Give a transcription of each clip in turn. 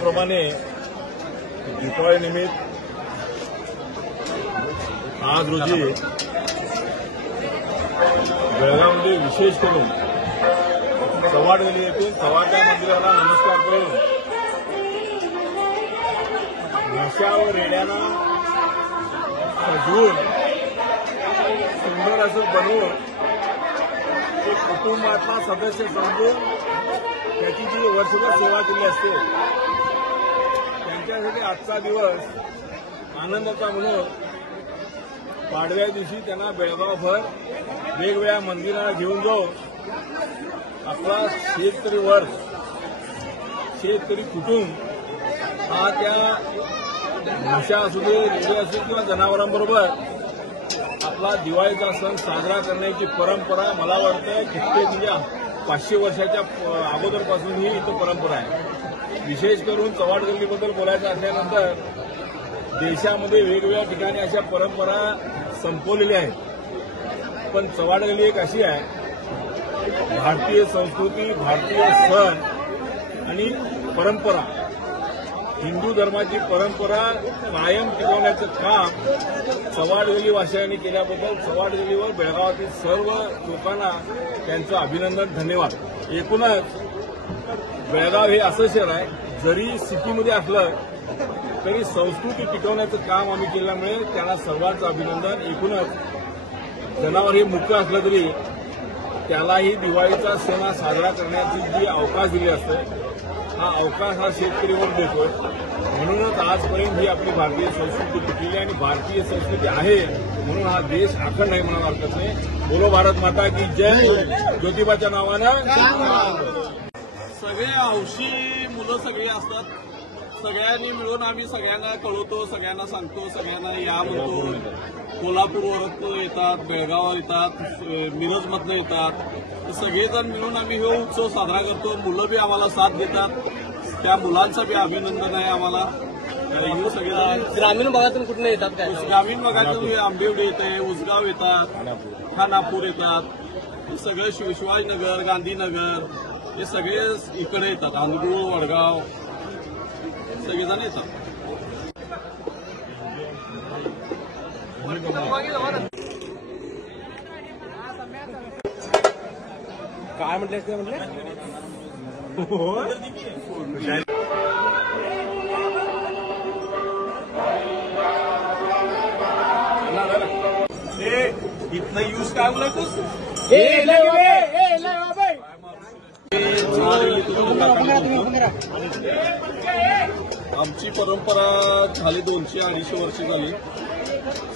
प्रमाणे दीपावली निमित्त आज रोजी बेळगावमध्ये विशेष करून चव्हाड गल्ली येथील चव्हाट्या मंदिराला नमस्कार करून नशा व रेड्याला सजवून सुंदर असं बनवून एक कुटुंबातला सदस्य समजून त्याची जी वर्षभर सेवा केली असते त्यांच्यासाठी आजचा दिवस आनंदाचा म्हणून पाडव्या दिवशी त्यांना बेळगावभर वेगवेगळ्या मंदिराला घेऊन जाऊन आपला शेतकरी वर्ग शेतकरी कुटुंब हा त्या म्हशा असू दे रेडे असू किंवा जनावरांबरोबर आपला दिवाळीचा सण साजरा करण्याची परंपरा मला वाटतं कित्येक म्हणजे 500 वर्षाच्या अगोदरपासून ही इथं परंपरा आहे। विशेष करून चव्हाड गल्लीबद्दल बोलायचं असल्यानंतर देशामध्ये वेगवेगळ्या ठिकाणी अशा परंपरा संपवलेल्या आहेत, पण चव्हाड गल्ली एक अशी आहे भारतीय संस्कृती, भारतीय सण आणि परंपरा, हिंदू धर्माची परंपरा कायम टिकवण्याचं काम चव्हाड गल्ली वासियांनी केल्याबद्दल चव्हाड गल्लीवर बेळगावातील सर्व लोकांना त्यांचं अभिनंदन, धन्यवाद। एकूणच बेळगाव हे असं शहर आहे, जरी सिटीमध्ये असलं तरी संस्कृती टिकवण्याचं काम आम्ही केल्यामुळे त्यांना सर्वांचं अभिनंदन। एकूणच जनावर हे मुख्य असलं तरी त्यालाही दिवाळीचा सण साजरा करण्याची जी अवकाश दिली असते, हा अवकाश हा शेतकरीवर देतोय। म्हणूनच आजपर्यंत ही आपली भारतीय संस्कृती टिकलेली आणि भारतीय संस्कृती आहे म्हणून हा देश अखंड आहे म्हणायला हरकत नाही। बोलो भारत माता की जय। ज्योतिबाच्या नावानं सगळे हौशी मुलं सगळी असतात, सगळ्यांनी मिळून आम्ही सगळ्यांना कळवतो, सगळ्यांना सांगतो, सगळ्यांना या म्हणतो। कोल्हापूरवरून येतात, बेळगाव येतात, मिरजमधनं येतात, सगळेजण मिळून आम्ही हे उत्सव साजरा करतो। मुलं बी आम्हाला साथ देतात, त्या मुलांचं बी अभिनंदन आहे आम्हाला। हे सगळे ग्रामीण भागातून कुठून येतात काय? ग्रामीण भागातून आंबिवडी येते, उसगाव येतात, खानापूर येतात, हे सगळे शिवाजीनगर, गांधीनगर हे सगळे इकडे येतात, अंधगुळ, वडगाव सगळेजण येतात। काय म्हटलं ते म्हटले इथनं यूज काय बोलायचं आमची परंपरा झाली 200-250 वर्ष झाली।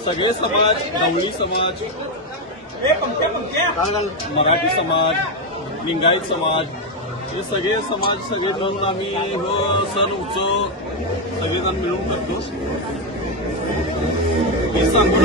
सगळे समाज, गवळी समाज, मराठी समाज, लिंगायत समाज, हे सगळे समाज सगळे मिळून आम्ही हो सण उत्सव सगळेजण मिळून करतो। हे सांगून